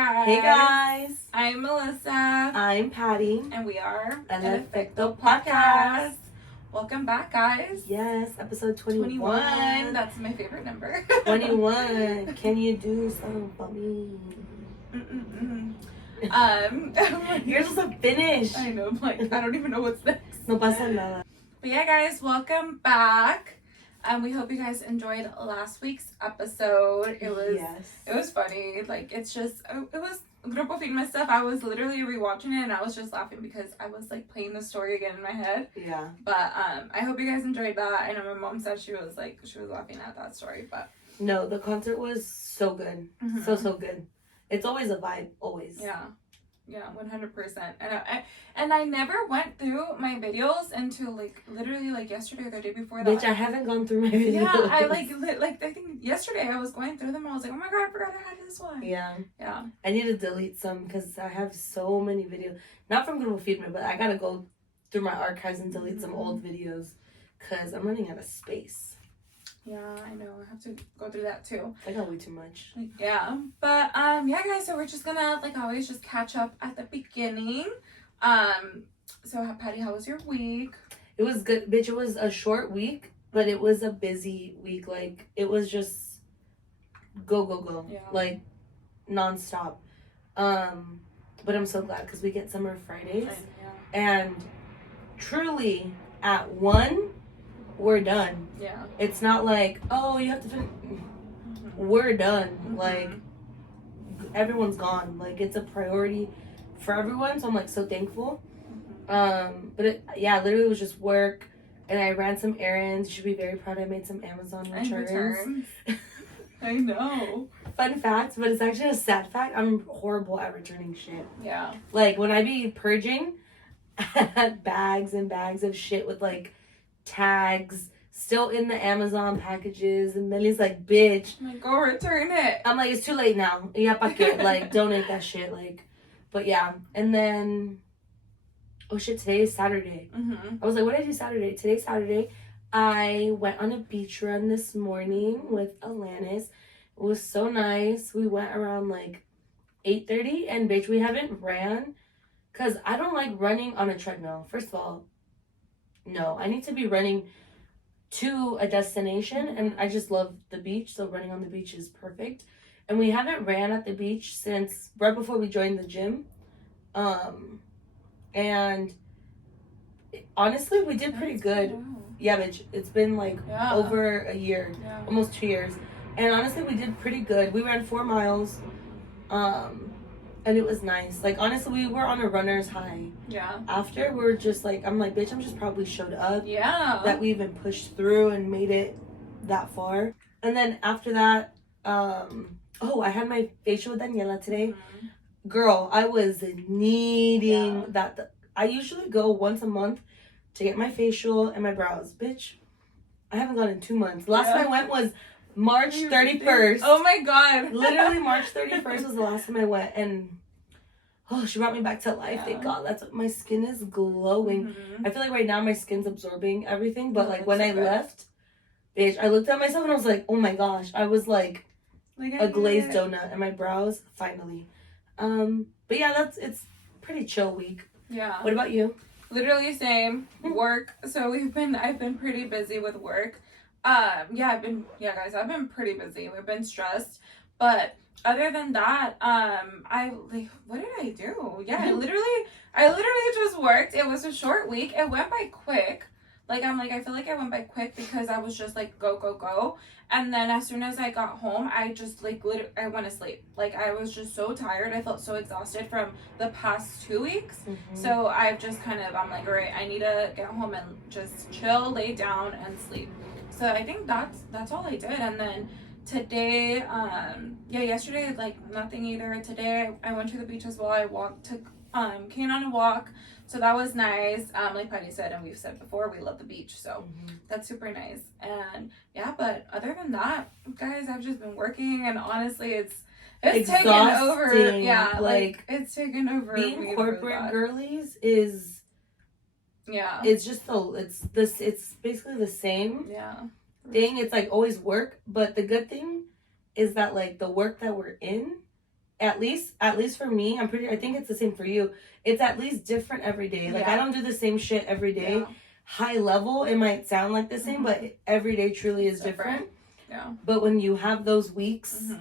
guys. Hey guys. I'm Melissa. I'm Patty. And we are an Efecto podcast. Welcome back, guys. Yes, episode 21. 21. That's my favorite number. 21. Can you do something for me? Yours was a finish. I know, like, I don't even know what's next. No pasa nada. But yeah, guys, welcome back. We hope you guys enjoyed last week's episode. It was funny. Like, it was Grupo Firme stuff. I was literally rewatching it and I was just laughing because I was like playing the story again in my head. Yeah. But I hope you guys enjoyed that. I know my mom said she was laughing at that story, but no, the concert was so good. Mm-hmm. So good. It's always a vibe, always. Yeah, 100%. And I never went through my videos until like literally like yesterday or the day before that. Bitch, I haven't gone through my videos. Yeah, I think yesterday I was going through them. I was like, oh my god, I forgot I had this one. Yeah. Yeah. I need to delete some because I have so many videos. Not from Grupo Firme, but I gotta go through my archives and delete some old videos because I'm running out of space. Yeah, I know. I have to go through that too. I got way too much. Yeah. But yeah, guys, so we're just gonna like always just catch up at the beginning. So Patty, how was your week? It was good, bitch. It was a short week, but it was a busy week. Like it was just go. Yeah. Like nonstop. But I'm so glad because we get summer Fridays. And truly at 1 we're done. Yeah. It's not like, oh, you have to finish. We're done. Mm-hmm. Like, everyone's gone. Like, it's a priority for everyone. So I'm, like, so thankful. But it literally was just work. And I ran some errands. You should be very proud I made some Amazon returns. I know. Fun fact, but it's actually a sad fact. I'm horrible at returning shit. Yeah. Like, when I be purging, I had bags and bags of shit with, like, tags still in the Amazon packages, and Mely's like, bitch, like, go return it. I'm like, it's too late now. Yeah, like, donate that shit. Like, but yeah. And then, oh shit, today is Saturday. I was like, what did I do Saturday? Today's Saturday. I went on a beach run this morning with Alanis. It was so nice. We went around like 8:30, and bitch, we haven't ran because I don't like running on a treadmill. First of all, no, I need to be running to a destination, and I just love the beach, so running on the beach is perfect. And we haven't ran at the beach since right before we joined the gym. And honestly, we did pretty good. Yeah, bitch, it's been like over a year, almost 2 years. And honestly, we did pretty good. We ran 4 miles. And it was nice. Like, honestly, we were on a runner's high. Yeah. After, we were just like, I'm like, bitch, I'm just probably showed up. Yeah. That we even pushed through and made it that far. And then after that, I had my facial with Daniela today. Girl, I was needing that. I usually go once a month to get my facial and my brows. Bitch, I haven't gone in 2 months. Last time I went was March 31st. Oh my god. Literally March 31st was the last time I went, and she brought me back to life. Thank God. That's what my skin is glowing. I feel like right now my skin's absorbing everything, but like when I left, bitch, I looked at myself and I was like, oh my gosh. I was like a glazed donut, and my brows finally. But yeah, it's pretty chill week. Yeah. What about you? Literally same. Work. So I've been pretty busy with work. Guys, I've been pretty busy. We've been stressed, but other than that, what did I do? Yeah, I literally just worked. It was a short week. It went by quick. I feel like it went by quick because I was just like, go. And then as soon as I got home, I just I went to sleep. Like, I was just so tired. I felt so exhausted from the past 2 weeks. So I've just I'm like, all right, I need to get home and just chill, lay down and sleep. So I think that's all I did. And then today, yesterday, like nothing either. Today I went to the beach as well. I took Kane on a walk. So that was nice. Like Patty said, and we've said before, we love the beach. So that's super nice. And yeah, but other than that, guys, I've just been working, and honestly, it's taken over. Yeah, like it's taken over. Being corporate girlies is Yeah. It's just it's basically the same thing. It's like always work, but the good thing is that like the work that we're in at least for me, I think it's the same for you. It's at least different every day. Like, I don't do the same shit every day. Yeah. High level, it might sound like the same, but every day truly is different. Yeah. But when you have those weeks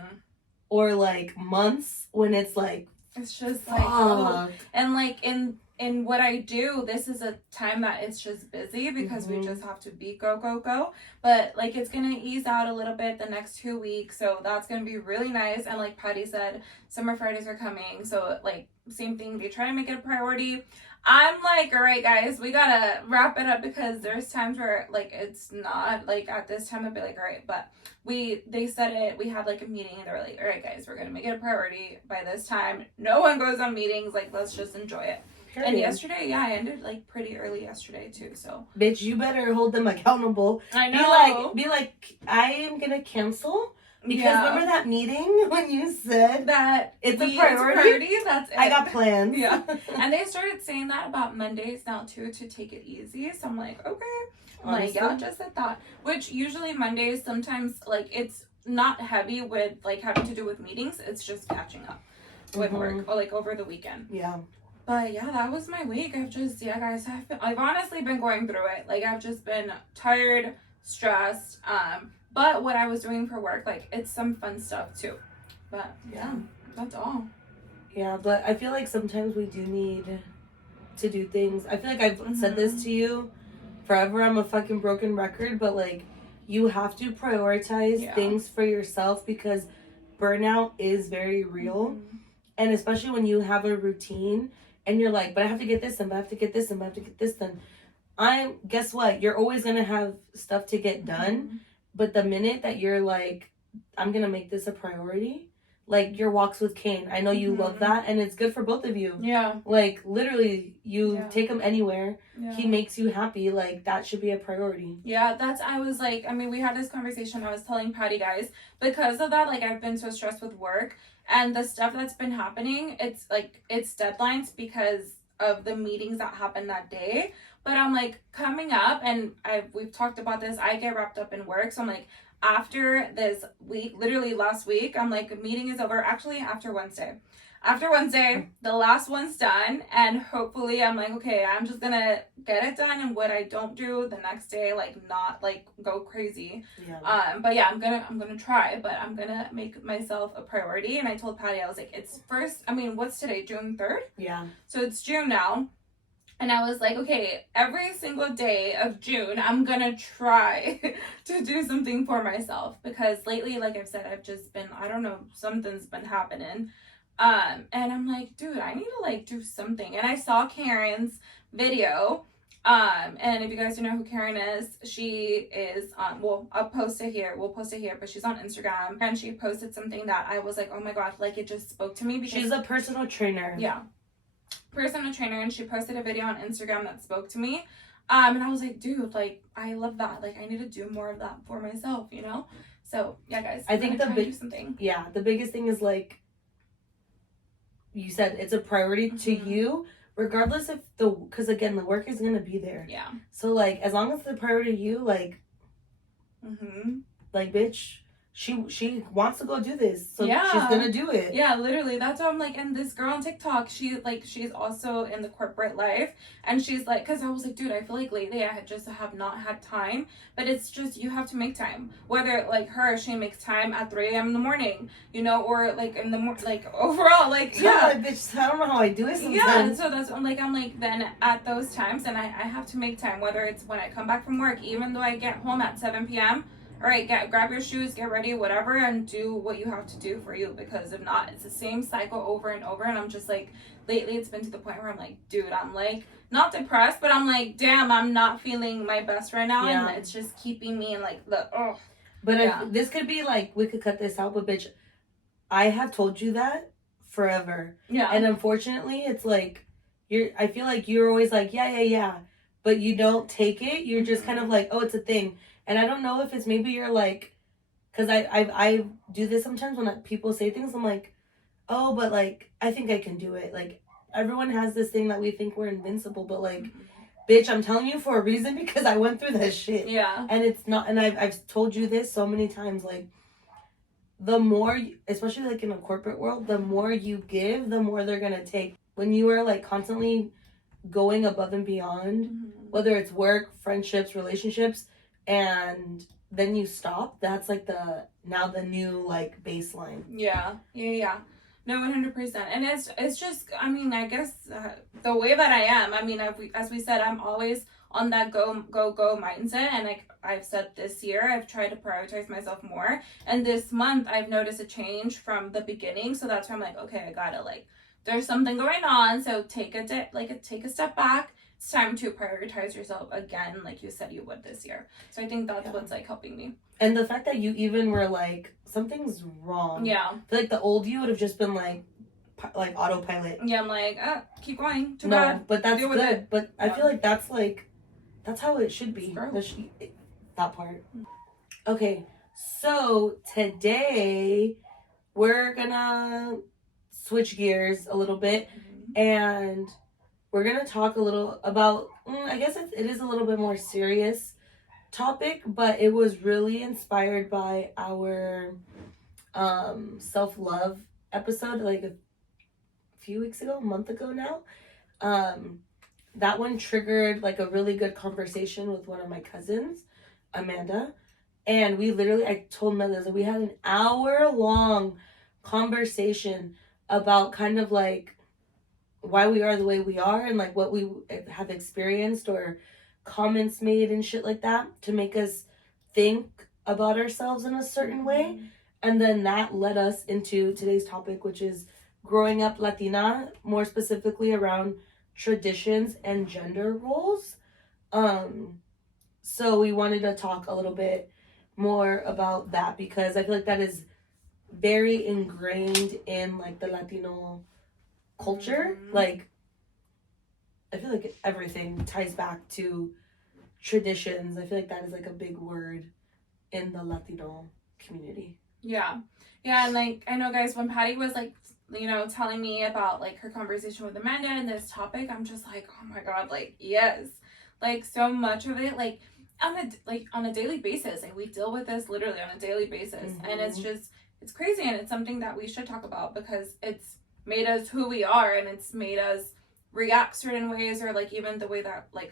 or like months when it's like, it's just like, oh. And like in what I do, this is a time that it's just busy because we just have to be go. But like, it's gonna ease out a little bit the next 2 weeks, so that's gonna be really nice. And like Patty said, summer Fridays are coming, so like same thing, they try to make it a priority. I'm like, all right, guys, we gotta wrap it up because there's times where like it's not like at this time I'd be like, all right, but they said it, we had like a meeting and they were like, all right, guys, we're gonna make it a priority by this time. No one goes on meetings, like let's just enjoy it. Period. And yesterday, yeah, I ended like pretty early yesterday too. So, bitch, you better hold them accountable. I know. Be like, I am gonna cancel because remember that meeting when you said that it's a priority? That's it. I got plans. Yeah, and they started saying that about Mondays now too, to take it easy. So I'm like, okay, like yeah, just a thought. Which usually Mondays sometimes like it's not heavy with like having to do with meetings. It's just catching up with work or like over the weekend. Yeah. But yeah, that was my week. Guys, I've honestly been going through it. Like, I've just been tired, stressed. But what I was doing for work, like, it's some fun stuff too. But yeah, that's all. Yeah, but I feel like sometimes we do need to do things. I feel like I've said this to you forever. I'm a fucking broken record, but like, you have to prioritize things for yourself because burnout is very real. And especially when you have a routine and you're like, but I have to get this done, but I have to get this done, but I have to get this done. Guess what? You're always going to have stuff to get done. But the minute that you're like, I'm going to make this a priority, like your walks with Kane. I know you love that and it's good for both of you. Yeah. Like literally you take him anywhere. Yeah. He makes you happy. Like that should be a priority. Yeah, we had this conversation. I was telling Patty, guys, because of that, like I've been so stressed with work and the stuff that's been happening. It's like, it's deadlines because of the meetings that happened that day. But I'm like coming up and we've talked about this. I get wrapped up in work. So I'm like, after this week, literally last week, I'm like, meeting is over. Actually, after Wednesday, the last one's done. And hopefully I'm like, okay, I'm just going to get it done. And what I don't do the next day, like not like go crazy. Yeah. But yeah, I'm going to try, but I'm going to make myself a priority. And I told Patty, I was like, what's today? June 3rd? Yeah. So it's June now. And I was like, okay, every single day of June, I'm going to try to do something for myself. Because lately, like I've said, I've just been, I don't know, something's been happening. And I'm like, dude, I need to like do something. And I saw Karen's video. And if you guys don't know who Karen is, she is on, I'll post it here. We'll post it here, but she's on Instagram. And she posted something that I was like, oh my God, like it just spoke to me. Because she's a personal trainer. Yeah. Personal trainer, and she posted a video on Instagram that spoke to me, and I was like, dude, like I love that, like I need to do more of that for myself, you know. So yeah, guys, I think something. Yeah, the biggest thing is like you said, it's a priority to you, regardless if because again the work is gonna be there. Yeah. So like as long as the priority to you, like, like bitch. She wants to go do this, so she's gonna do it. Yeah, literally. That's why I'm like, and this girl on TikTok, she's also in the corporate life, and she's like, because I was like, dude, I feel like lately I have not had time, but it's just you have to make time. Whether like she makes time at 3 a.m. in the morning, you know, or like in the morning, like overall, like bitch, I don't know how I do it sometimes. Yeah, so that's I'm like then at those times, and I have to make time, whether it's when I come back from work, even though I get home at 7 p.m. All right, grab your shoes, get ready, whatever, and do what you have to do for you. Because if not, it's the same cycle over and over. And I'm just like, lately it's been to the point where I'm like, dude, I'm like, not depressed, but I'm like, damn, I'm not feeling my best right now. Yeah. And it's just keeping me in like But this could be like, we could cut this out, but bitch, I have told you that forever. Yeah. And unfortunately, it's like, I feel like you're always like, yeah. But you don't take it. You're just kind of like, oh, it's a thing. And I don't know if it's maybe you're like, because I do this sometimes when people say things, I'm like, oh, but like, I think I can do it. Like, everyone has this thing that we think we're invincible, but like, bitch, I'm telling you for a reason because I went through that shit. Yeah. And it's not, and I've told you this so many times, like, the more, especially like in a corporate world, the more you give, the more they're gonna take. When you are like constantly going above and beyond, whether it's work, friendships, relationships, and then you stop, that's like the new like baseline. Yeah. No, 100%. And it's just, I mean, I guess the way that I am, I mean, as we said, I'm always on that go mindset. And like I've said this year, I've tried to prioritize myself more. And this month, I've noticed a change from the beginning. So that's why I'm like, okay, I gotta like, there's something going on. So take a step back. It's time to prioritize yourself again, like you said you would this year. So I think that's what's like helping me. And the fact that you even were like, something's wrong. Yeah. I feel like the old you would have just been like autopilot. Yeah, I'm like, keep going. Too no, bad. But that's Deal with good. it. But I feel like that's how it should be. That part. Okay, so today we're gonna switch gears a little bit, and we're gonna talk a little about, I guess it is a little bit more serious topic, but it was really inspired by our self-love episode like a few weeks ago, a month ago now. That one triggered like a really good conversation with one of my cousins, Amanda, and I told Mely that we had an hour-long conversation about kind of like why we are the way we are and like what we have experienced or comments made and shit like that to make us think about ourselves in a certain way. And then that led us into today's topic, which is growing up Latina, more specifically around traditions and gender roles. So we wanted to talk a little bit more about that because I feel like that is very ingrained in like the Latino culture. Like I feel like everything ties back to traditions. I feel like that is like a big word in the Latino community. Yeah, and like I know, guys, when Patty was like, telling me about like her conversation with Amanda and this topic, I'm just like, oh my god, like yes, like so much of it, like on a daily basis, like we deal with this literally on a daily basis, and it's crazy, and it's something that we should talk about because it's made us who we are, and it's made us react certain ways, or like even the way that like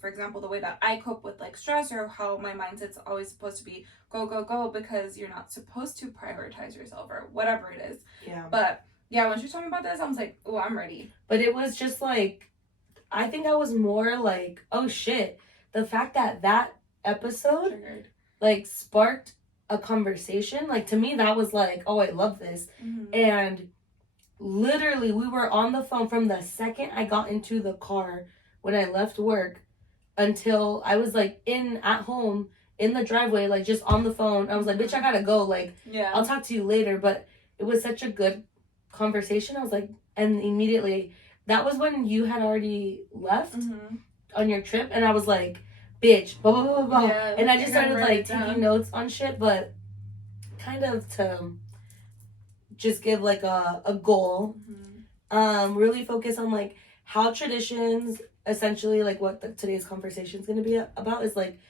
for example, the way that I cope with like stress, or how my mindset's always supposed to be go because you're not supposed to prioritize yourself or whatever it is. Yeah. But yeah, when she was talking about this, I was like, oh, I'm ready. But it was just like, I think I was more like, oh shit, the fact that episode triggered, like sparked a conversation, like to me that was like, oh, I love this. And literally we were on the phone from the second I got into the car when I left work until I was like at home in the driveway, like just on the phone. I was like, bitch, I gotta go, like I'll talk to you later. But it was such a good conversation. I was like, and immediately that was when you had already left on your trip, and I was like, bitch, blah blah blah blah. Yeah, and I just started like taking notes on shit, but kind of to just give like a goal. Really focus on like how traditions, essentially like what today's conversation is going to be about is like,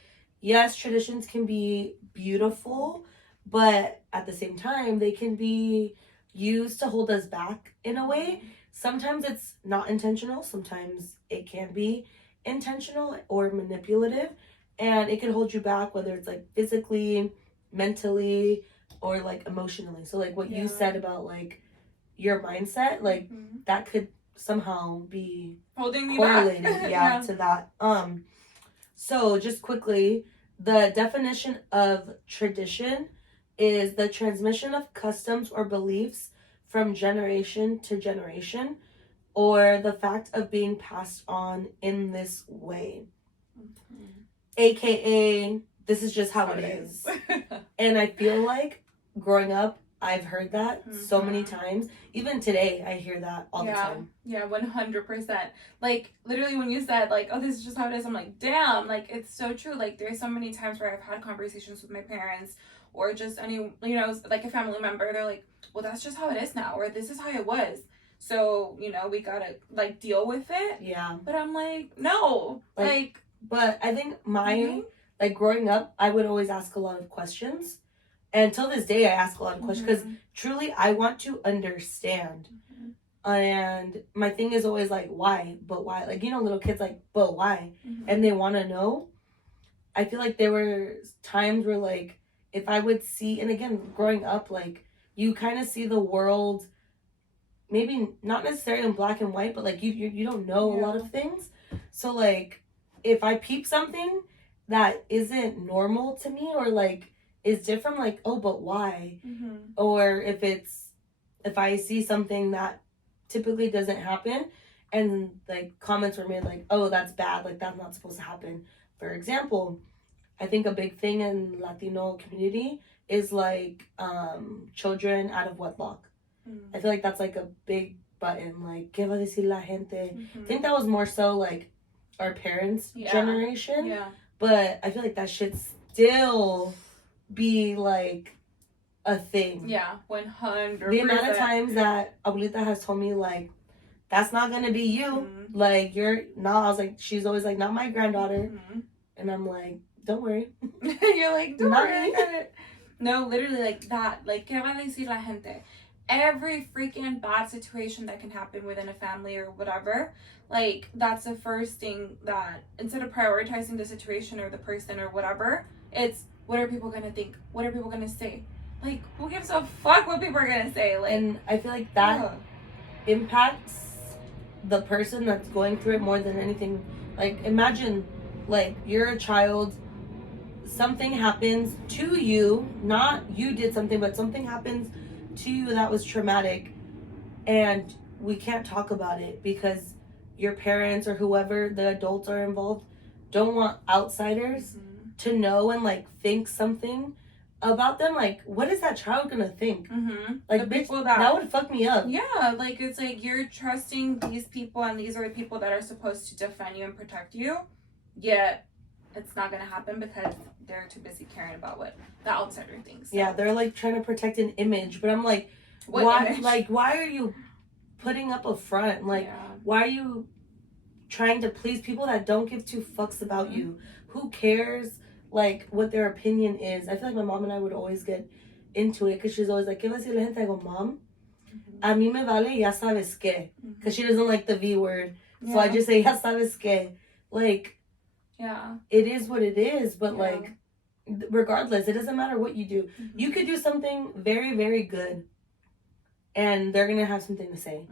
yes, traditions can be beautiful, but at the same time they can be used to hold us back in a way. Sometimes it's not intentional, sometimes it can be intentional or manipulative, and it can hold you back, whether it's like physically, mentally, or like emotionally. So like what you said about like your mindset, like that could somehow be holding me correlated back. To that. So just quickly, the definition of tradition is the transmission of customs or beliefs from generation to generation, or the fact of being passed on in this way. AKA, this is just how it is. And I feel like growing up, I've heard that so many times. Even today, I hear that all the time. Yeah, 100%. Like, literally when you said, like, oh, this is just how it is, I'm like, damn, like, it's so true. Like, there's so many times where I've had conversations with my parents or just any, like a family member. They're like, well, that's just how it is now, or this is how it was. So, we gotta, like, deal with it. Yeah. But I'm like, no. But I think like, growing up, I would always ask a lot of questions. And till this day, I ask a lot of questions because truly I want to understand. And my thing is always like, why? But why? Like, you know, little kids like, but why? And they want to know. I feel like there were times where, like, if I would see, and again, growing up, like, you kind of see the world, maybe not necessarily in black and white, but, like, you don't know a lot of things. So, like, if I peep something that isn't normal to me or, like, is different, like, oh, but why? Or if I see something that typically doesn't happen and, like, comments were made like, oh, that's bad, like, that's not supposed to happen. For example, I think a big thing in Latino community is, like, children out of wedlock. I feel like that's, like, a big button, like, ¿qué va a decir la gente? I think that was more so, like, our parents' generation. Yeah. But I feel like that should still be, like, a thing. Yeah, 100%. The amount of times that Abuelita has told me, like, that's not gonna be you. Like, you're not. I was like, she's always like, not my granddaughter. And I'm like, don't worry. You're like, don't worry, I got it. No, literally, like that. Like, ¿qué va a decir la gente? Every freaking bad situation that can happen within a family or whatever, like, that's the first thing that, instead of prioritizing the situation or the person or whatever, it's, what are people gonna think? What are people gonna say? Like, who gives a fuck what people are gonna say? Like, and I feel like that impacts the person that's going through it more than anything. Like, imagine, like, you're a child, something happens to you, not you did something, but something happens to you that was traumatic, and we can't talk about it because your parents or whoever the adults are involved don't want outsiders to know and, like, think something about them. Like, what is that child gonna think? Like, bitch, that would fuck me up. Yeah, like, it's like you're trusting these people, and these are the people that are supposed to defend you and protect you, yet it's not gonna happen because they're too busy caring about what the outsider thinks. So. Yeah, they're, like, trying to protect an image, but I'm like, why? Image? Like, why are you putting up a front? Like, why are you trying to please people that don't give two fucks about you? Who cares, like, what their opinion is? I feel like my mom and I would always get into it because she's always like, ¿qué va a decir la gente? I go, Mom, a mí me vale, ya sabes qué. Because she doesn't like the V word. So I just say, ya sabes qué. Like, yeah, it is what it is, but like, regardless, it doesn't matter what you do. You could do something very, very good, and they're gonna have something to say.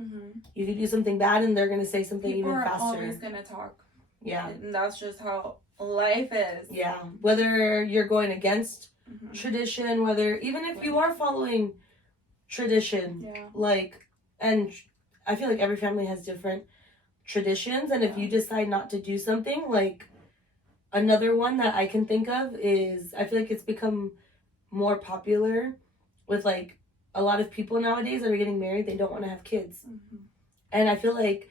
You could do something bad, and they're gonna say something even faster. People are always gonna talk. Yeah, and that's just how life is. Yeah, whether you're going against tradition, whether even if you are following tradition, like, and I feel like every family has different traditions, and if you decide not to do something, like, another one that I can think of is, I feel like it's become more popular with, like, a lot of people nowadays that are getting married, they don't want to have kids. And I feel like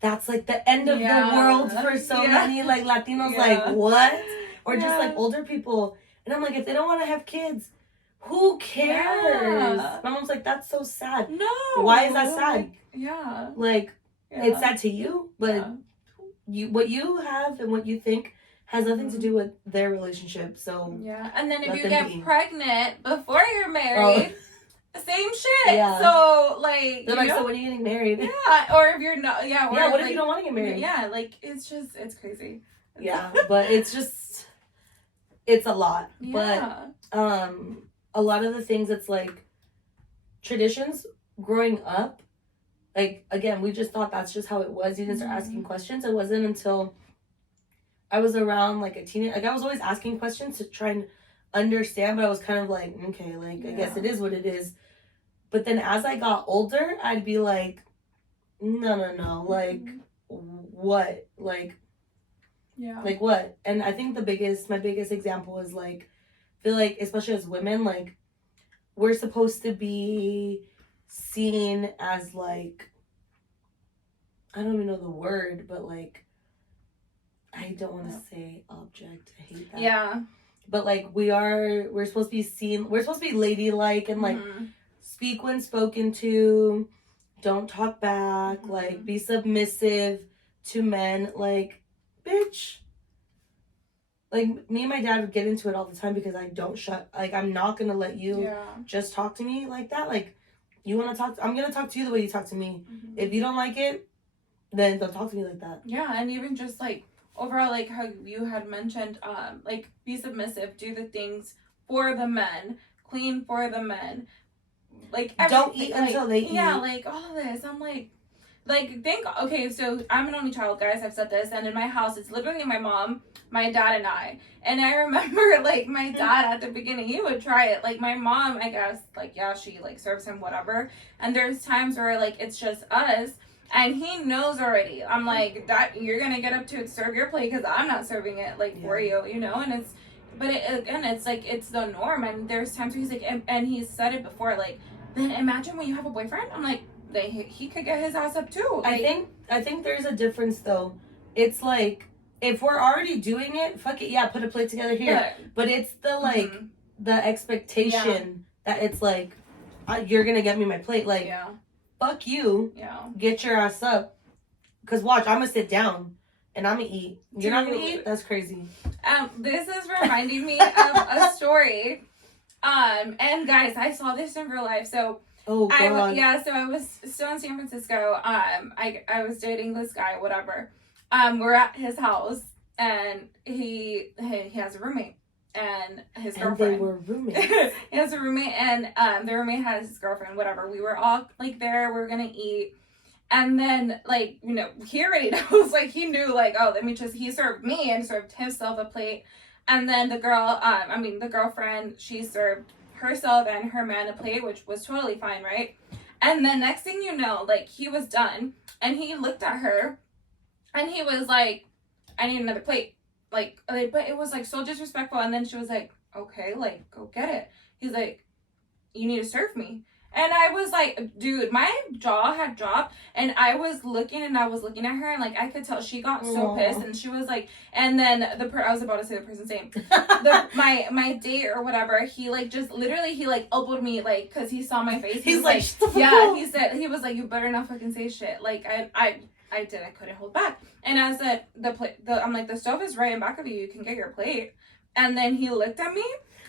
that's, like, the end of the world for so many, like, Latinos, like, what? Or just, like, older people. And I'm like, if they don't want to have kids, who cares? My mom's like, that's so sad. No. Why is that sad? Like, it's sad to you, but what you have and what you think has nothing to do with their relationship. So and then if you get pregnant before you're married, same shit. Yeah. So, like, they're like, so when are you getting married? Yeah, or if you're not, or what, like, if you don't want to get married? Yeah, like, it's crazy. Yeah, but it's a lot. But a lot of the things, it's like traditions growing up. Like, again, we just thought that's just how it was. You didn't start asking questions. It wasn't until I was around, like, a teenager. Like, I was always asking questions to try and understand, but I was kind of like, okay, like, I guess it is what it is. But then as I got older, I'd be like, no, like, what? Like, like, what? And I think my biggest example is, like, I feel like, especially as women, like, we're supposed to be seen as, like, I don't even know the word, but, like, I don't want to say object. I hate that. Yeah. But, like, we're supposed to be seen, we're supposed to be ladylike and, like, speak when spoken to, don't talk back, like, be submissive to men. Like, bitch, like, me and my dad would get into it all the time because I don't like, I'm not gonna let you Yeah. just talk to me like that. Like, you want to talk, I'm gonna talk to you the way you talk to me. Mm-hmm. If you don't like it, then don't talk to me like that. Yeah, and even just, like, overall, like, how you had mentioned, like, be submissive, do the things for the men, clean for the men, like, don't eat until they eat. Yeah, like, all of this, I'm like, okay, so I'm an only child, guys, I've said this, and in my house, it's literally my mom, my dad, and I, and I remember, like, my dad, at the beginning, he would try it, like, my mom, I guess, like, yeah, she, like, serves him whatever, and there's times where, like, it's just us, and he knows already, I'm like, that, you're gonna get up to serve your plate, because I'm not serving it, like, for you, you know, and it's, but again, it's, like, it's the norm, and there's times where he's, like, and he's said it before, like, then imagine when you have a boyfriend, I'm like, he could get his ass up too. Like, I think there's a difference though. It's like, if we're already doing it, fuck it, yeah, put a plate together here. But it's the like the expectation that it's like, you're gonna get me my plate. Like, fuck you. Yeah. Get your ass up. Cause watch, I'm gonna sit down and I'm gonna eat. You're not gonna eat? That's crazy. This is reminding me of a story. And guys, I saw this in real life. So oh god. So I was still in San Francisco. I was dating this guy, whatever. We're at his house, and he has a roommate and his girlfriend. And they were roommates. He has a roommate, and the roommate has his girlfriend, whatever. We were all like there. We were gonna eat. And then, like, you know, he already knows, like, he knew, like, oh, he served me and served himself a plate. And then the girlfriend, she served herself and her man a plate, which was totally fine, right? And then next thing you know, like, he was done, and he looked at her, and he was like, I need another plate. Like, but it was, like, so disrespectful. And then she was like, okay, like, go get it. He's like, you need to serve me. And I was like, dude, my jaw had dropped, and I was looking at her, and, like, I could tell she got so pissed, and she was like, and then I was about to say the person's name, my date or whatever, he, like, just, literally, he, like, elbowed me, like, because he saw my face. He's like, yeah, he was like, you better not fucking say shit. Like, I couldn't hold back. And I said, I'm like, the stove is right in back of you, you can get your plate. And then he looked at me,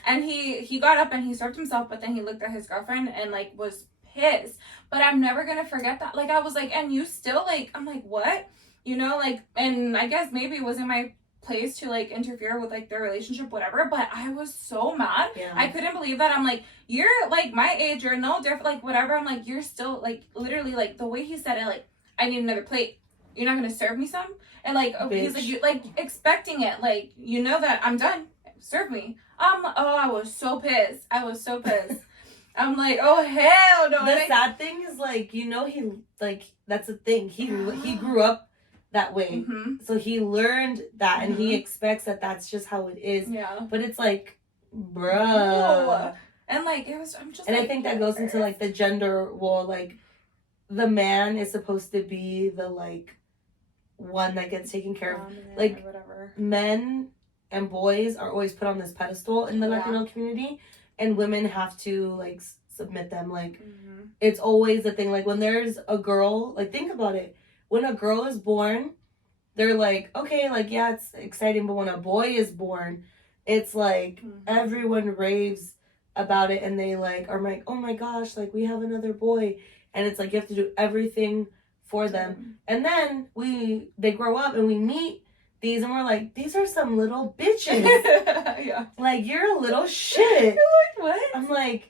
and he got up and he served himself, but then he looked at his girlfriend and, like, was pissed. But I'm never gonna forget that. Like, I was like, and you still, like, I'm like, what? You know, like, and I guess maybe it was in my place to, like, interfere with, like, their relationship, whatever, but I was so mad. Yeah. I couldn't believe that. I'm like, you're, like, my age, you're no different, like, whatever. I'm like, you're still, like, literally, like, the way he said it, like, I need another plate. You're not gonna serve me some? And, like, he's like, you, like, expecting it, like, you know that I'm done. Serve me. I was so pissed. I'm like, oh, hell no. The sad thing is, like, you know, he, like, that's the thing. He grew up that way. Mm-hmm. So he learned that, and he expects that that's just how it is. Yeah. But it's like, bruh. No. And, like, I'm just, and like, I think that goes into, like, the gender war. Like, the man is supposed to be the, like, one that gets taken care of. Like, whatever. Men and boys are always put on this pedestal in the Latino community, and women have to, like, submit them. Like, it's always the thing. Like, when there's a girl, like, think about it. When a girl is born, they're like, okay, like, yeah, it's exciting. But when a boy is born, it's like everyone raves about it, and they, like, are like, oh my gosh, like, we have another boy. And it's like, you have to do everything for them. And then they grow up, and we meet these, and we're like, these are some little bitches. Yeah. Like, you're a little shit. You're like, what? I'm like,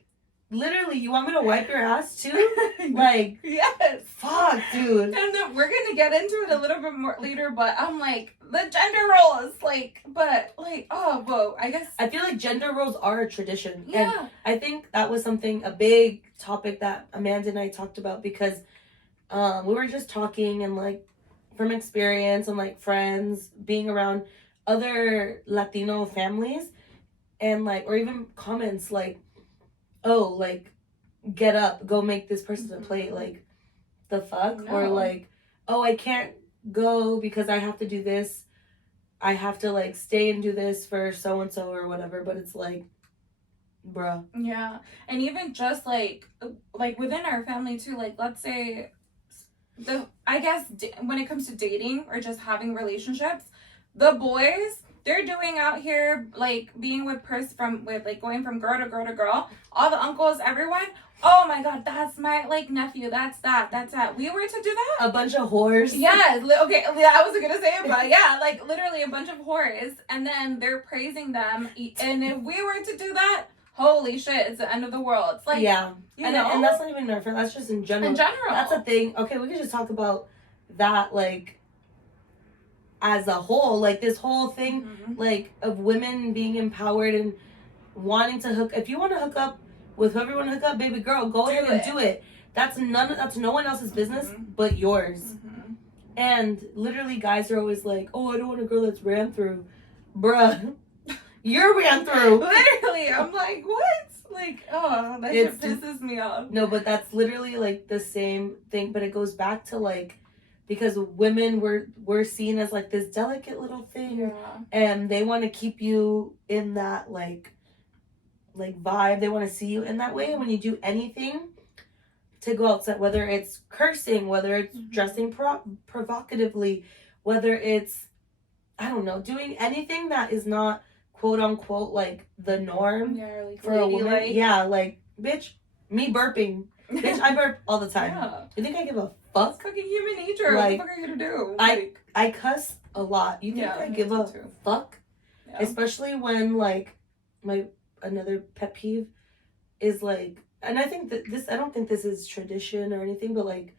literally, you want me to wipe your ass too? Like, yes. Fuck, dude. And we're gonna get into it a little bit more later, but I'm like, the gender roles, like, but, like, oh, whoa, I guess. I feel like gender roles are a tradition. Yeah. And I think that was a big topic that Amanda and I talked about, because we were just talking, and, like, from experience and, like, friends being around other Latino families, and, like, or even comments like, oh, like, get up, go make this person a plate, like, the fuck? No. Or, like, oh, I can't go because I have to do this, I have to, like, stay and do this for so and so or whatever. But it's like, bruh. Yeah. And even just, like within our family too, like, let's say, I guess when it comes to dating or just having relationships, the boys they're doing out here, like, being with going from girl to girl to girl, all the uncles, everyone, oh my god, that's my, like, nephew, that's that. We were to do that? A bunch of whores. Yes, okay, yeah, I wasn't gonna say it, but yeah, like, literally a bunch of whores, and then they're praising them, and if we were to do that, holy shit, it's the end of the world. It's like, yeah, and that's not even our friend, that's just in general. In general. That's a thing. Okay, we could just talk about that, like, as a whole, like, this whole thing, like, of women being empowered and wanting to if you want to hook up with whoever you want to hook up, baby girl, go ahead and do it. That's no one else's business but yours. And literally guys are always like, oh, I don't want a girl that's ran through. Bruh, you're ran through. Literally, I'm like, what? Like, oh, that shit pisses me off. No, but that's literally, like, the same thing, but it goes back to, like, because women were seen as, like, this delicate little thing, and they want to keep you in that, like vibe. They want to see you in that way. And when you do anything to go outside, whether it's cursing, whether it's dressing provocatively, whether it's, I don't know, doing anything that is not quote unquote like the norm like for a woman. Yeah, like, bitch, me burping. Bitch, I burp all the time. Yeah. You think I give a fuck? It's fucking human nature. Like, what the fuck are you gonna do? I cuss a lot. You think I give a fuck? Yeah. Especially when, like, another pet peeve is, like, and I think that I don't think this is tradition or anything, but, like,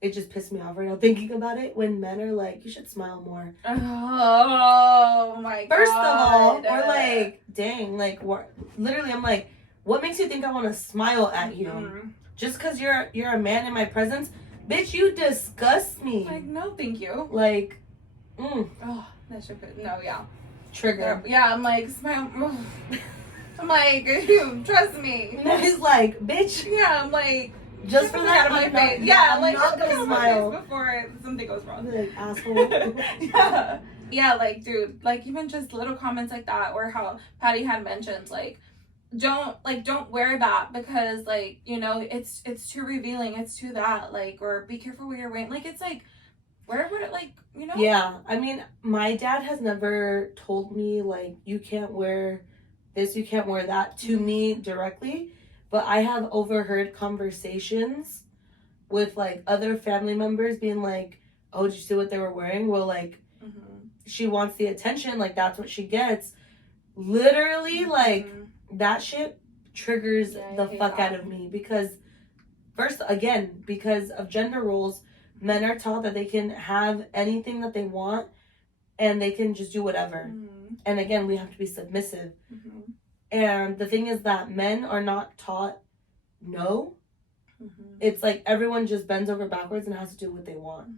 it just pissed me off right now thinking about it when men are like, you should smile more. Oh my god. First of all, we're like, dang, like, literally, I'm like, what makes you think I want to smile at you? Just because you're a man in my presence? Bitch, you disgust me. Like, no, thank you. Like, Oh, that should fit. No, yeah. Trigger. Yeah, I'm like, smile. I'm like, trust me. And he's like, bitch. Yeah, I'm like, just for that, out of my face. Yeah, I'm like, not gonna smile before something goes wrong. Like, asshole. Yeah, like, dude, like, even just little comments like that, or how Patty had mentioned, like, don't wear that because, like, you know, it's too revealing, it's too that, like, or be careful what you're wearing. Like, it's like, where would it, like, you know? Yeah, I mean, my dad has never told me, like, you can't wear this, you can't wear that to me directly, but I have overheard conversations with, like, other family members being like, oh, did you see what they were wearing? Well, like, she wants the attention, like, that's what she gets. Literally, like, that shit triggers the fuck out of me because, first, again, because of gender roles, men are taught that they can have anything that they want and they can just do whatever. And again, we have to be submissive. And the thing is that men are not taught no. It's like everyone just bends over backwards and has to do what they want.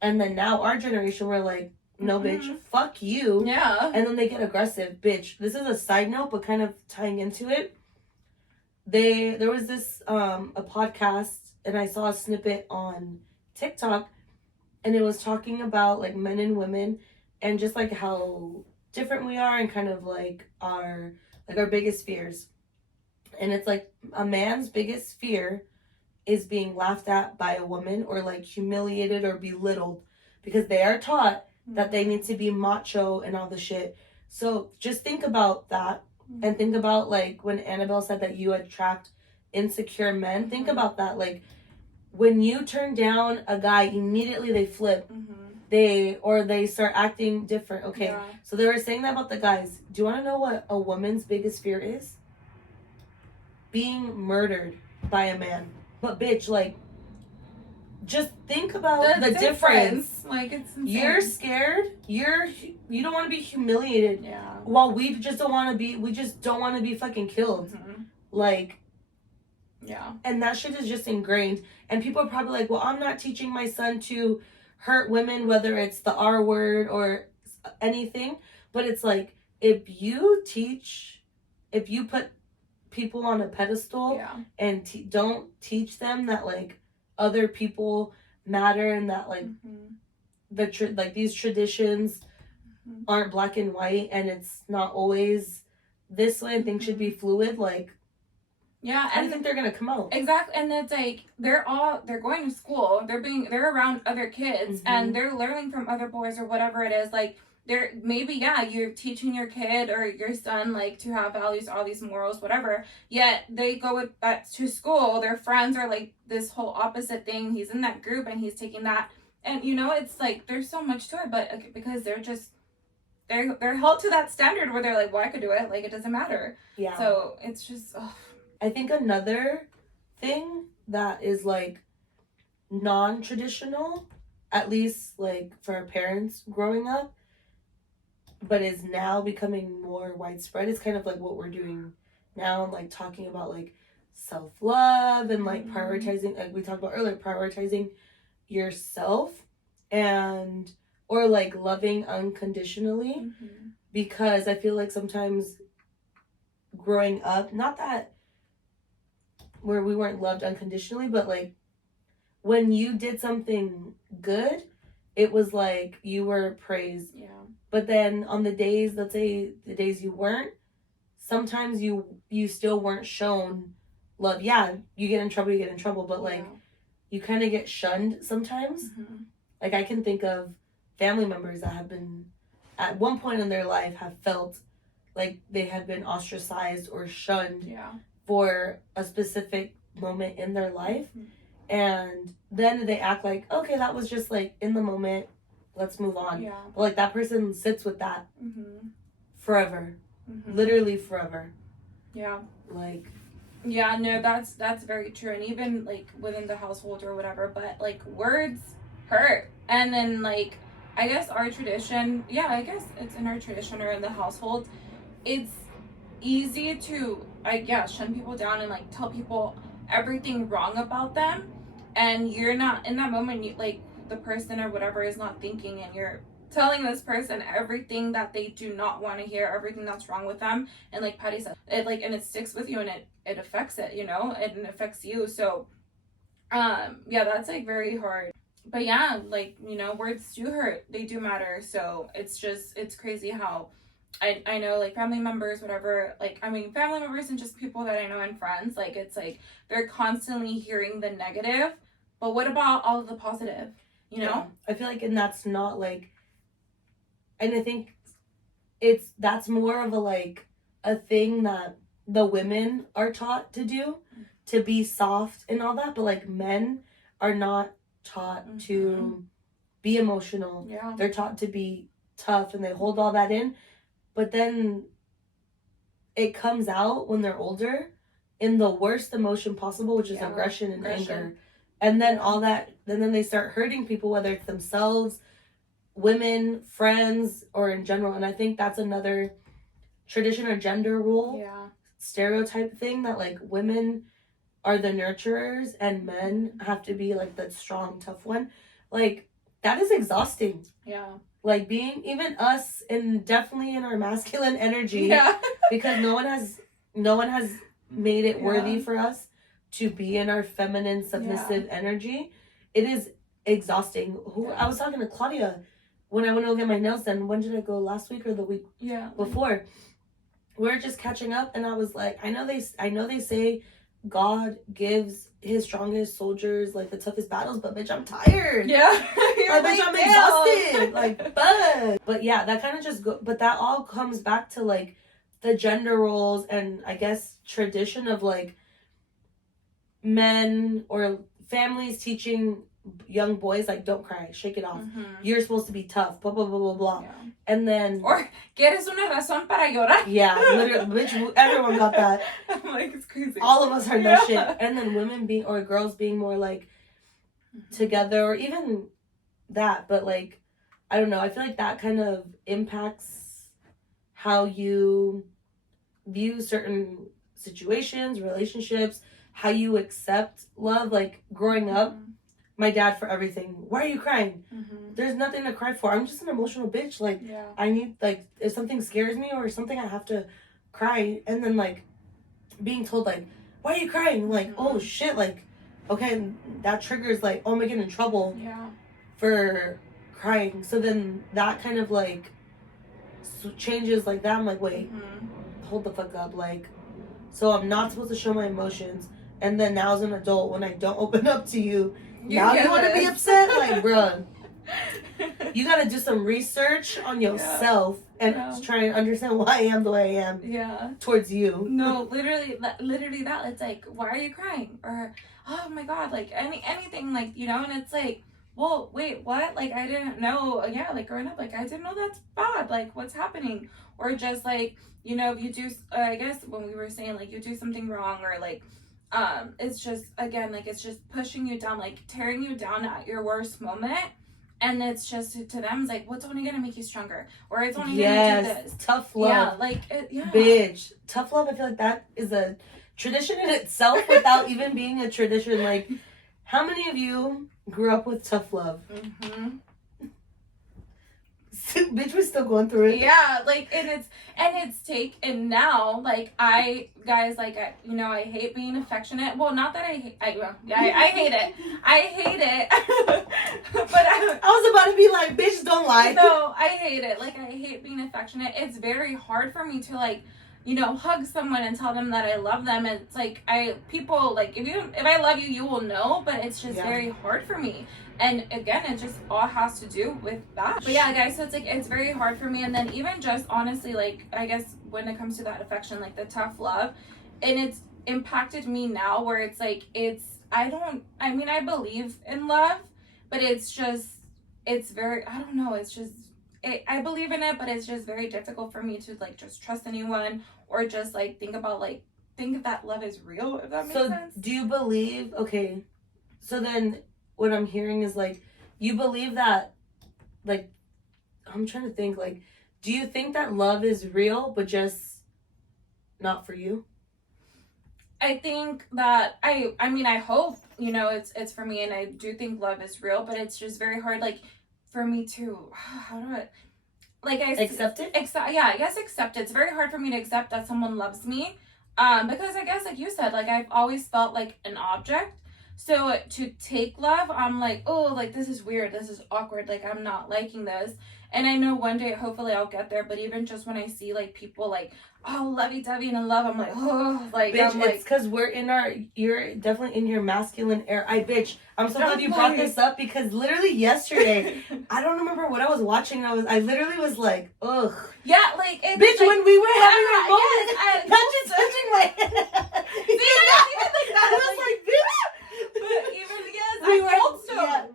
And then now our generation, we're like, no, bitch, fuck you. Yeah. And then they get aggressive. Bitch, this is a side note, but kind of tying into it. There was this, a podcast, and I saw a snippet on TikTok, and it was talking about, like, men and women, and just, like, how different we are, and kind of, like, our biggest fears. And it's, like, a man's biggest fear is being laughed at by a woman, or, like, humiliated or belittled, because they are taught that they need to be macho and all the shit. So just think about that, and think about, like, when Annabelle said that you attract insecure men. Think about that. Like, when you turn down a guy, immediately they flip. They start acting different. Okay, so they were saying that about the guys. Do you want to know what a woman's biggest fear is? Being murdered by a man. But bitch, like, just think about the difference. Like, it's insane. You're scared. You don't want to be humiliated. Yeah. While we just don't want to be fucking killed. Like, yeah. And that shit is just ingrained. And people are probably like, well, I'm not teaching my son to hurt women, whether it's the R word or anything. But it's like, if you put people on a pedestal and don't teach them that, like, other people matter and that, like, these traditions aren't black and white and it's not always this way and things should be fluid, like, yeah, I think they're gonna come out. Exactly. And it's like they're going to school, they're around other kids and they're learning from other boys or whatever it is. Like, there maybe you're teaching your kid or your son like to have values, all these morals, whatever, yet they go with that to school, their friends are like this whole opposite thing, he's in that group and he's taking that, and it's like there's so much to it, but because they're held to that standard where they're like, well, I could do it, like it doesn't matter. Yeah. So it's just I think another thing that is like non-traditional, at least like for our parents growing up, but is now becoming more widespread, is kind of like what we're doing now, like talking about like self-love and like prioritizing, like we talked about earlier, prioritizing yourself and or like loving unconditionally. Because I feel like sometimes growing up, not that where we weren't loved unconditionally, but like when you did something good, it was like you were praised. Yeah. But then on the days, let's say the days you weren't, sometimes you still weren't shown love. Yeah, you get in trouble, but like you kind of get shunned sometimes. Like I can think of family members that have been at one point in their life have felt like they had been ostracized or shunned for a specific moment in their life. And then they act like, okay, that was just like in the moment, let's move on. But like that person sits with that forever. Literally forever. Like no, that's very true. And even like within the household or whatever, but like words hurt. And then like I guess our tradition, I guess it's in our tradition or in the household, it's easy to shun people down and like tell people everything wrong about them, and you're not in that moment, you like the person or whatever is not thinking, and you're telling this person everything that they do not want to hear, everything that's wrong with them, and like Patty said, it like, and it sticks with you, and it affects it, and it affects you. So that's like very hard. But like words do hurt, they do matter. So it's crazy how I know like family members, whatever, like I mean family members and just people that I know and friends, like it's like they're constantly hearing the negative, but what about all of the positive, I feel like, and that's not like, and I think that's more of a like a thing that the women are taught to do, to be soft and all that, but like men are not taught to be emotional. They're taught to be tough, and they hold all that in, but then it comes out when they're older in the worst emotion possible, which is aggression and anger. And then all that, and then they start hurting people, whether it's themselves, women, friends, or in general. And I think that's another tradition or gender rule stereotype thing, that like women are the nurturers and men have to be like the strong, tough one. Like that is exhausting. Like being even us, and definitely in our masculine energy, because no one has made it worthy for us to be in our feminine, submissive energy. It is exhausting. I was talking to Claudia when I went to go get my nails done. When did I go? Last week or the week before? We were just catching up, and I was like, I know they say God gives his strongest soldiers like the toughest battles, but bitch, I'm tired. Like, bitch, I'm exhausted. Like, but that kind of just but that all comes back to like the gender roles and I guess tradition of like men or families teaching young boys like, don't cry, shake it off, you're supposed to be tough, blah blah blah blah blah. And then or ¿quieres una razón para llorar? Literally, bitch, everyone got that. I'm like, it's crazy. All of us heard that shit. And then women being, or girls being more like together, or even that, but like I don't know, I feel like that kind of impacts how you view certain situations, relationships, how you accept love. Like growing up, my dad for everything. Why are you crying? There's nothing to cry for. I'm just an emotional bitch. Like I need, like, if something scares me or something, I have to cry. And then like being told like, why are you crying? Like, oh shit, like, okay, that triggers like, oh, I'm gonna get in trouble for crying. So then that kind of like changes like that. I'm like, wait, hold the fuck up. Like, so I'm not supposed to show my emotions. And then now as an adult, when I don't open up to you, now you want to be upset? Like, bruh, You gotta do some research on yourself and try and understand why I am the way I am. Yeah. Towards you. No, literally that. It's like, why are you crying? Or, oh my God, like anything, like, you know. And it's like, well, wait, what? Like, I didn't know. Yeah, like growing up, like I didn't know that's bad. Like, what's happening? Or just like, you know, if you do, I guess when we were saying like you do something wrong, or like, it's just again like it's just pushing you down, like tearing you down at your worst moment. And it's just to them, it's like, what's only gonna make you stronger, or it's only gonna do this. Tough love. Yeah, like bitch. Tough love. I feel like that is a tradition in itself without even being a tradition. Like, how many of you grew up with tough love? Mm-hmm. Bitch, we're still going through it. Yeah, like, and now, like, I you know, I hate being affectionate. Well, not that I hate it. I hate it. But I was about to be like, bitch, don't lie. No, I hate it. Like, I hate being affectionate. It's very hard for me to, like, you know, hug someone and tell them that I love them. And it's like, people, like, if I love you, you will know, but it's just very hard for me. And again, it just all has to do with that. But yeah, guys, so it's like, it's very hard for me. And then even just honestly, like, I guess when it comes to that affection, like the tough love, and it's impacted me now where it's like, I believe in love, but it's just, it's very, I don't know, it's just, I believe in it, but it's just very difficult for me to like just trust anyone, or just like think if that love is real, if that makes sense. So do you believe, okay, so then what I'm hearing is like, you believe that, like, I'm trying to think, like, do you think that love is real, but just not for you? I think that, I mean, I hope, you know, it's for me, and I do think love is real, but it's just very hard, like, for me to, how do I, like, accept it? Yeah, I guess accept it. It's very hard for me to accept that someone loves me, because I guess, like you said, like, I've always felt like an object. So to take love, I'm like, oh, like, this is weird, this is awkward, like, I'm not liking this. And I know one day, hopefully I'll get there, but even just when I see, like, people, like, oh, lovey-dovey and in love, I'm like, oh, like, bitch, I'm like, it's because you're definitely in your masculine era. I'm so glad you brought this up, because literally yesterday, I don't remember what I was watching, I literally was like, ugh. Yeah, like, it's bitch, like, when we were having our moment, yes, not just touching my head. even like that, I was like, bitch. But even, yes, we at Cold Stone. Yeah.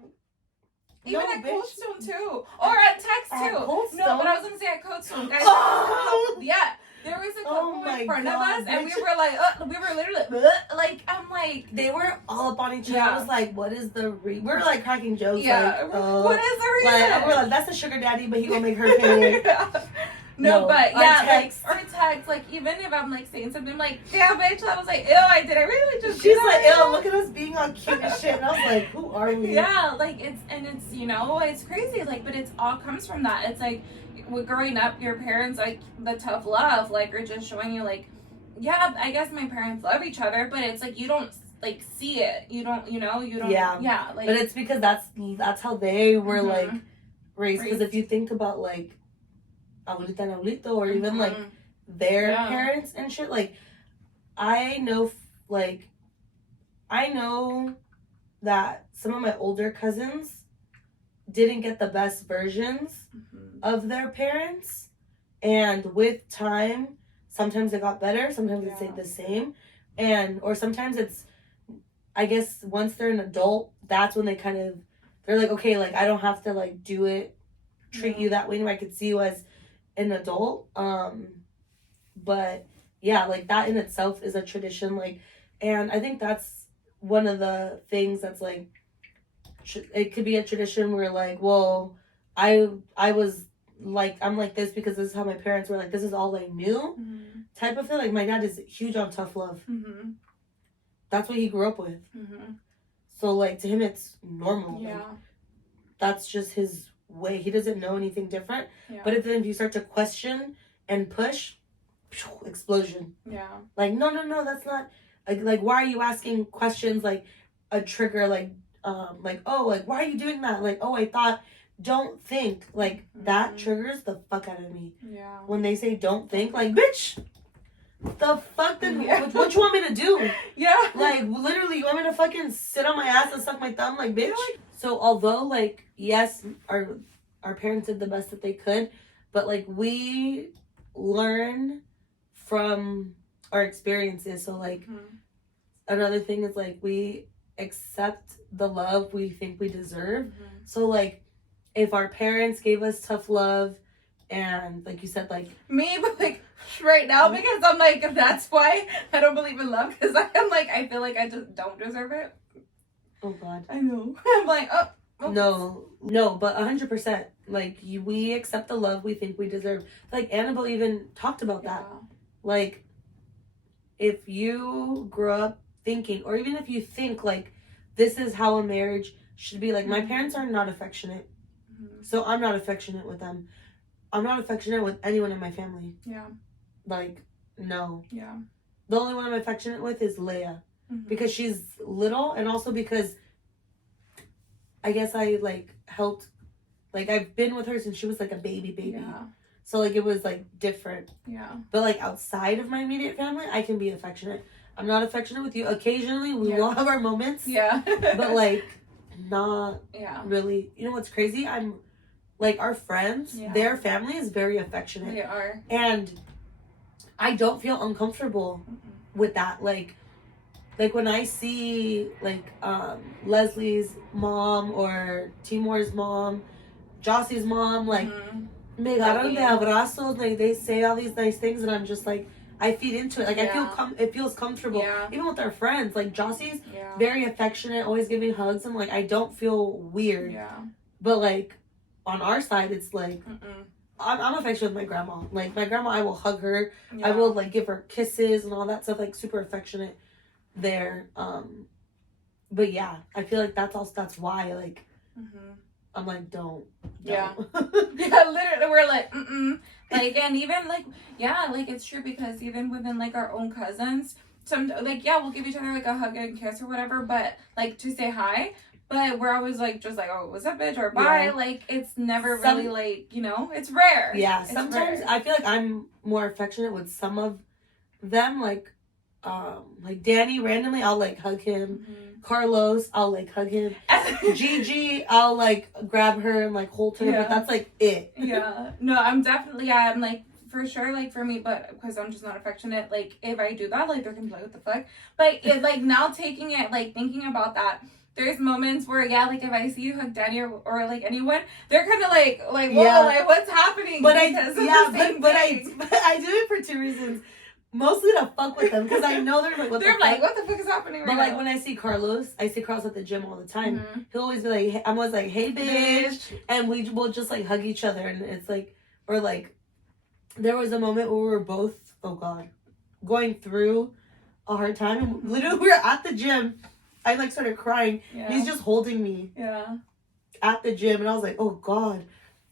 Even at Cold Stone, too. Or at Tex, too. No, but I was going to say at Cold Stone. Guys, yeah. There was a couple in front of us, and we were like, we were literally, like, I'm like. They were all up on each other. I was like, what is the reason? We were like cracking jokes. Yeah. Like, what is the reason? Like, we're like, that's a sugar daddy, but he gonna make her pay. No, but yeah, text. Like, or text, like, even if I'm like saying something, I'm like, damn, bitch, I was like, ew, I really just. She's like, ew, look at us being all cute and shit, and I was like, who are we? Yeah, like, it's, you know, it's crazy, like, but it's all comes from that. It's like, growing up, your parents, like, the tough love, like, are just showing you, like, yeah, I guess my parents love each other, but it's like, you don't, like, see it. You don't, you know, you don't. Yeah, like. But it's because that's how they were, like, raised. Because if you think about, like, abuelita and abuelito, or even like their parents and shit, like, I know that some of my older cousins didn't get the best versions of their parents, and with time sometimes it got better, sometimes it stayed the same, or sometimes it's, I guess, once they're an adult, that's when they're like, okay, like, I don't have to like treat you that way anymore. I could see you as an adult. But yeah, like, that in itself is a tradition, like, and I think that's one of the things that's like, it could be a tradition where, like, well, I was like, I'm like this because this is how my parents were, like, this is all I knew, type of thing. Like, my dad is huge on tough love. That's what he grew up with. So, like, to him it's normal. Yeah. Like, that's just his way. He doesn't know anything different. But if you start to question and push, explosion. Yeah. Like, no, that's not, like, why are you asking questions, like, a trigger, like, oh, like, why are you doing that? Like, oh, I thought, don't think. Like, that triggers the fuck out of me. Yeah. When they say don't think, like, bitch, the fuck then what you want me to do? Yeah. Like, literally, you want me to fucking sit on my ass and suck my thumb? Like, bitch. So, although, like, yes, our parents did the best that they could, but, like, we learn from our experiences. So, like, another thing is, like, we accept the love we think we deserve. So, like, if our parents gave us tough love, and, like you said, like... Me, but, like, right now, because I'm like, that's why I don't believe in love, because I'm like, I feel like I just don't deserve it. Oh, God. I know. I'm like, oh. No, but 100%. Like, we accept the love we think we deserve. Like, Annabelle even talked about that. Like, if you grow up thinking, or even if you think, like, this is how a marriage should be. Like, my parents are not affectionate. So I'm not affectionate with them. I'm not affectionate with anyone in my family. Yeah. Like, no. Yeah. The only one I'm affectionate with is Leia. Because she's little, and also because I guess I, like, helped. Like, I've been with her since she was, like, a baby. Yeah. So, like, it was, like, different. Yeah. But, like, outside of my immediate family, I can be affectionate. I'm not affectionate with you. Occasionally, we will have our moments. Yeah. But, like, not Yeah. really. You know what's crazy? I'm, like, our friends, their family is very affectionate. They are. And I don't feel uncomfortable with that. Like, when I see, like, Leslie's mom or Timor's mom, Jossie's mom, like, me agarran de abrazos, like, they say all these nice things, and I'm just, like, I feed into it. Like, I feel it feels comfortable. Yeah. Even with our friends. Like, Jossie's very affectionate, always giving hugs, and, like, I don't feel weird. Yeah. But, like, on our side, it's, like, I'm affectionate with my grandma. Like, my grandma, I will hug her. Yeah. I will, like, give her kisses and all that stuff. Like, super affectionate there. But yeah, I feel like that's why, like, I'm like, don't. Yeah. Yeah, literally, we're like, like, and even, like, yeah, like, it's true, because even within, like, our own cousins, like, yeah, we'll give each other, like, a hug and kiss or whatever, but, like, to say hi, but we're always, like, just like, oh, what's up, bitch, or bye. Like, it's never really, like, you know, it's rare. Yeah, it's sometimes rare. I feel like I'm more affectionate with some of them, like Danny, randomly, I'll, like, hug him. Carlos, I'll, like, hug him. Gigi, I'll, like, grab her and, like, hold her, but that's, like, it. Yeah. No, I'm definitely, I'm, like, for sure, like, for me, but because I'm just not affectionate, like, if I do that, like, they're gonna be like, what the fuck? But, it, like, now taking it, like, thinking about that, there's moments where, yeah, like, if I see you hug Danny or like, anyone, they're kind of like, whoa, like, what's happening? But I do it for two reasons. Mostly to fuck with them, because I know they're like, what the fuck is happening right now? But, like, when I see Carlos at the gym all the time. He'll always be like, I'm always like, hey, bitch. And we will just, like, hug each other. And it's like, or, like, there was a moment where we were both, oh, God, going through a hard time. And literally, we were at the gym. I, like, started crying. And he's just holding me. Yeah. At the gym. And I was like, oh, God.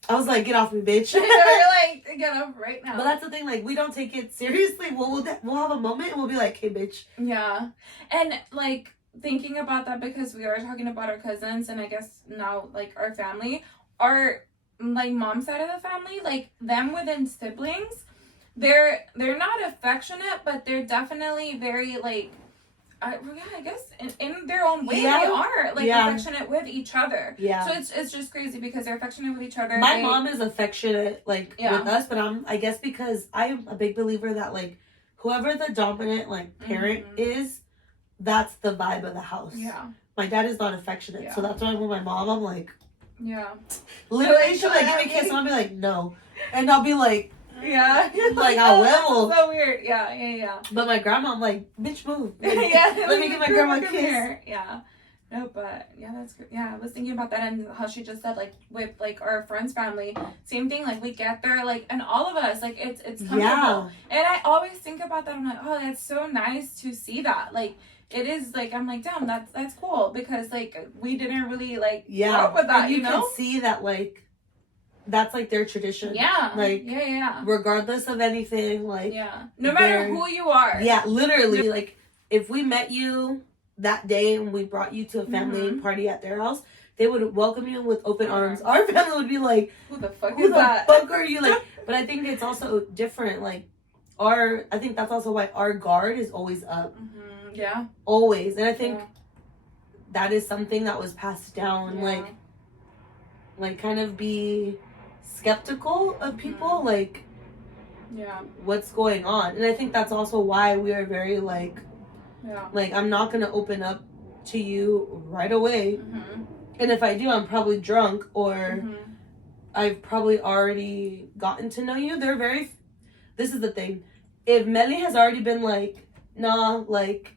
I was like, get off me, bitch. You're like, get off right now. But that's the thing, like, we don't take it seriously. We'll have a moment and we'll be like, hey, bitch. Yeah. And, like, thinking about that, because we are talking about our cousins, and I guess now, like, our family, our, like, mom's side of the family, like, them within siblings, they're not affectionate, but they're definitely very, like, I guess in their own way, they are, like, affectionate with each other. Yeah. So it's just crazy, because they're affectionate with each other. My mom is affectionate, like, with us, but I guess because I'm a big believer that, like, whoever the dominant, like, parent is, that's the vibe of the house. Yeah. My dad is not affectionate, so that's why with my mom, I'm like, literally, she'll, like, give me a kiss, and I'll be like, no. And I'll be like, like, a level. So weird. Yeah. But my grandma, I'm like, bitch, move. Like, let me give my grandma a kiss. Here. Yeah. No, but yeah, that's good. Yeah, I was thinking about that, and how she just said, like, with, like, our friend's family, same thing. Like, we get there, like, and all of us, like, it's comfortable. Yeah. And I always think about that. I'm like, oh, that's so nice to see that. Like, it is, like, I'm like, damn, that's cool, because, like, we didn't really, like, grow up with that. And you can see that, like, that's, like, their tradition. Yeah. Like, regardless of anything, like, no matter who you are. Yeah, literally. Like, if we met you that day and we brought you to a family party at their house, they would welcome you with open arms. Our family would be like, who the fuck are you? Like, but I think it's also different. Like, I think that's also why our guard is always up. Yeah. Always. And I think that is something that was passed down. Like kind of be skeptical of people. Like, what's going on? And I think that's also why we are very like, I'm not going to open up to you right away. And if I do, I'm probably drunk or I've probably already gotten to know you. This is the thing. If Mely has already been like, nah, like,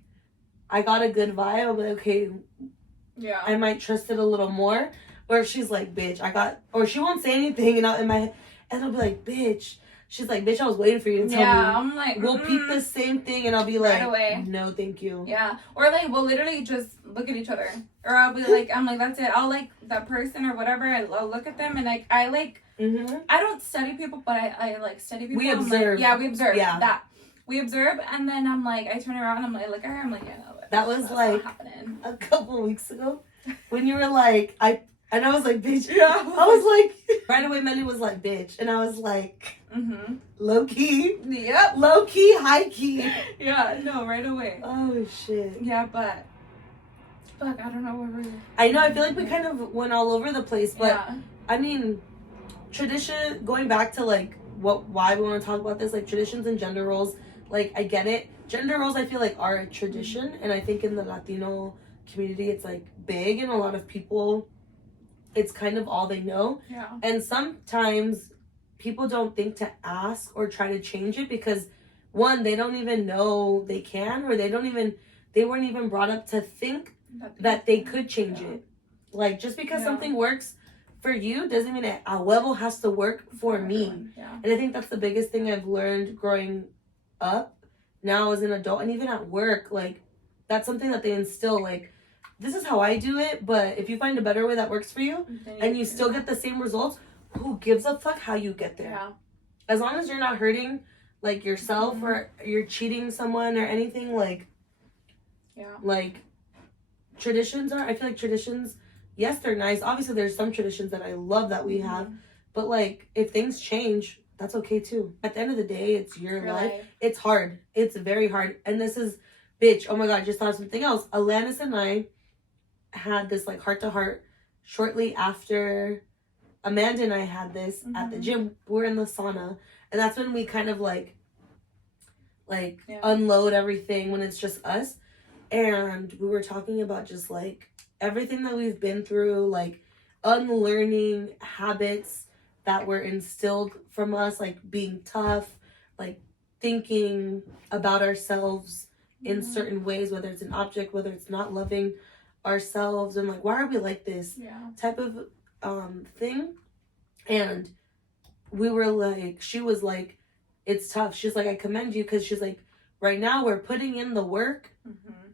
I got a good vibe, I'm like, okay, I might trust it a little more. Or if she's like, bitch, or she won't say anything, and I'll be like, bitch. She's like, bitch, I was waiting for you to tell me. Yeah, I'm like, we'll peep the same thing, and I'll be right like, away. No, thank you. Yeah, or like we'll literally just look at each other, or I'll be like, I'm like, that's it. I'll like that person or whatever. I'll look at them, and like I like, I don't study people, but I like study people. We observe. Like, we observe. Yeah, that we observe, and then I'm like, I turn around, I'm like, look at her, I'm like, yeah, no, that was like a couple of weeks ago when you were like, and I was like, bitch. Yeah. I was like, right away, Mely was like, bitch. And I was like, low key. Yep. Low key, high key. Yeah, no, right away. Oh, shit. Yeah, but, fuck, I don't know where we're... I know, I feel like we kind of went all over the place, but, I mean, tradition, going back to, like, why we want to talk about this, like, traditions and gender roles, like, I get it. Gender roles, I feel like, are a tradition, and I think in the Latino community, it's, like, big, and a lot of people... It's kind of all they know. Yeah. And sometimes people don't think to ask or try to change it because, one, they don't even know they can, or they weren't even brought up to think that they could change it. Like, just because something works for you doesn't mean that a huevo has to work for me. Yeah. And I think that's the biggest thing I've learned growing up now as an adult, and even at work. Like, that's something that they instill, like, this is how I do it, but if you find a better way that works for you and you still get the same results, who gives a fuck how you get there? Yeah. As long as you're not hurting, like, yourself or you're cheating someone or anything, like, like, traditions I feel like traditions, yes, they're nice. Obviously, there's some traditions that I love that we have, but, like, if things change, that's okay, too. At the end of the day, it's your life. It's hard. It's very hard. And this is, bitch, oh my God, I just thought of something else. Alanis and I had this like heart-to-heart shortly after Amanda and I had this at the gym. We're in the sauna, and that's when we kind of like unload everything when it's just us. And we were talking about just like everything that we've been through, like unlearning habits that were instilled from us, like being tough, like thinking about ourselves in certain ways, whether it's an object, whether it's not loving ourselves, and like, why are we like this type of thing. And we were like, she was like, it's tough. She's like, I commend you, because she's like, right now we're putting in the work,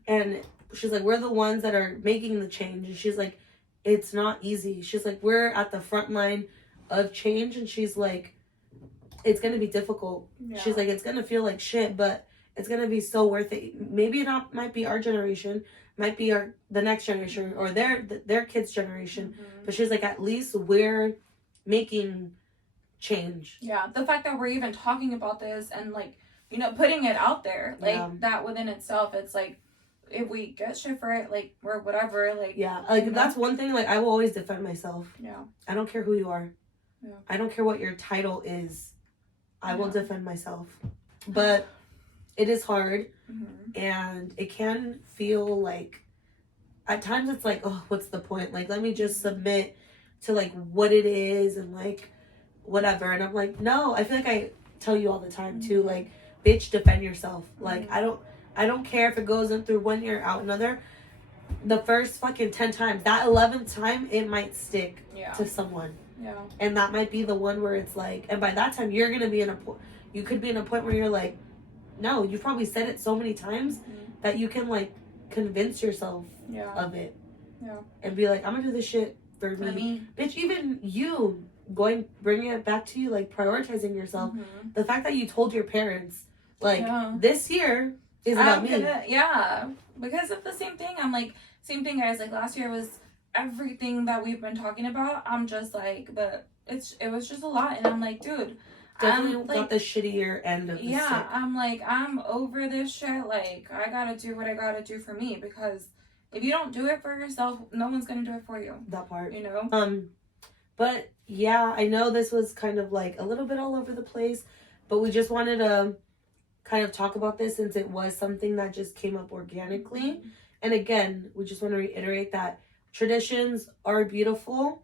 and she's like, we're the ones that are making the change. And she's like, it's not easy. She's like, we're at the front line of change, and she's like, it's gonna be difficult. She's like, it's gonna feel like shit, but it's gonna be so worth it. Maybe it might be our generation, might be the next generation, or their kids' generation. But she's like, at least we're making change. Yeah, the fact that we're even talking about this and like, you know, putting it out there, like that within itself, it's like, if we get shit for it, like, or whatever, like, like, that's one thing, like, I will always defend myself. I don't care who you are. I don't care what your title is. I will defend myself. But it is hard, and it can feel like, at times it's like, oh, what's the point? Like, let me just submit to, like, what it is, and, like, whatever. And I'm like, no, I feel like I tell you all the time, too, like, bitch, defend yourself. Like, I don't care if it goes in through one ear, out another. The first fucking 10 times, that 11th time, it might stick to someone. And that might be the one where it's like, and by that time, you're going to be you could be in a point where you're like, no, you've probably said it so many times that you can, like, convince yourself of it. And be like, I'm going to do this shit for me. Bitch, even you, bringing it back to you, like, prioritizing yourself. The fact that you told your parents, like, this year is about me. Because of the same thing. I'm like, same thing, guys. Like, last year was everything that we've been talking about. I'm just like, but it was just a lot. And I'm like, dude, definitely got the shittier end of the stick. I'm like, I'm over this shit. Like, I gotta do what I gotta do for me, because if you don't do it for yourself, no one's gonna do it for you. That part. You know? But yeah, I know this was kind of like a little bit all over the place, but we just wanted to kind of talk about this since it was something that just came up organically. Mm-hmm. And again, we just want to reiterate that traditions are beautiful,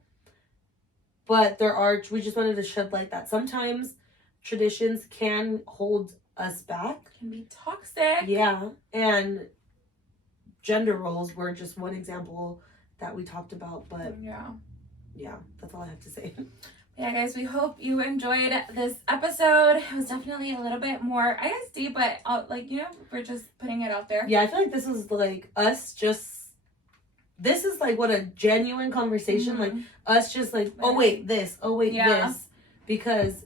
but we just wanted to shed light that sometimes traditions can hold us back. Can be toxic. Yeah. And gender roles were just one example that we talked about, but yeah, that's all I have to say. Yeah, guys, we hope you enjoyed this episode. It was definitely a little bit more, I guess, deep, but we're just putting it out there. Yeah, I feel like this is like us just, this is like what a genuine conversation, like us just like, oh wait, this, this. Because,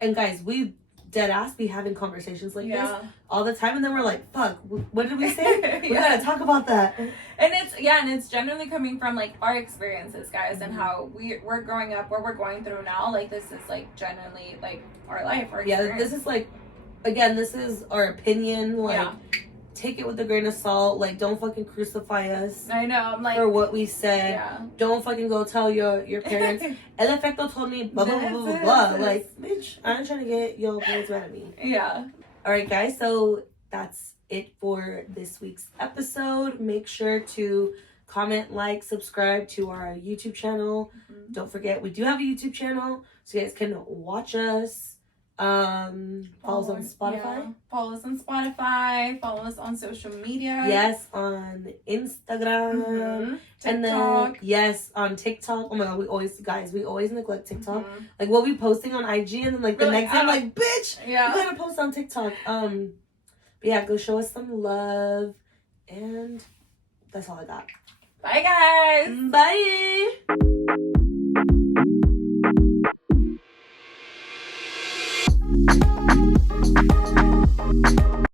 and guys, we dead ass be having conversations like this all the time, and then we're like, fuck, what did we say? We gotta talk about that. And it's generally coming from like our experiences, guys, and how we're growing up, what we're going through now. Like, this is like genuinely like our life, our experience. This is like, again, this is our opinion. Like, take it with a grain of salt. Like, don't fucking crucify us. I know, I'm like, for what we said. Don't fucking go tell your parents. El Efecto told me blah blah blah blah blah. Like, bitch, I ain't trying to get your parents mad at me. Yeah. All right, guys. So that's it for this week's episode. Make sure to comment, like, subscribe to our YouTube channel. Mm-hmm. Don't forget, we do have a YouTube channel, so you guys can watch us. Follow us on Spotify. Follow us on Spotify. Follow us on social media. Yes, on Instagram. Mm-hmm. And then on TikTok. Oh my god, we always neglect TikTok. Mm-hmm. Like, we'll be posting on IG, and then like the next day I'm like, bitch, you gotta post on TikTok. But yeah, go show us some love. And that's all I got. Bye, guys. Bye.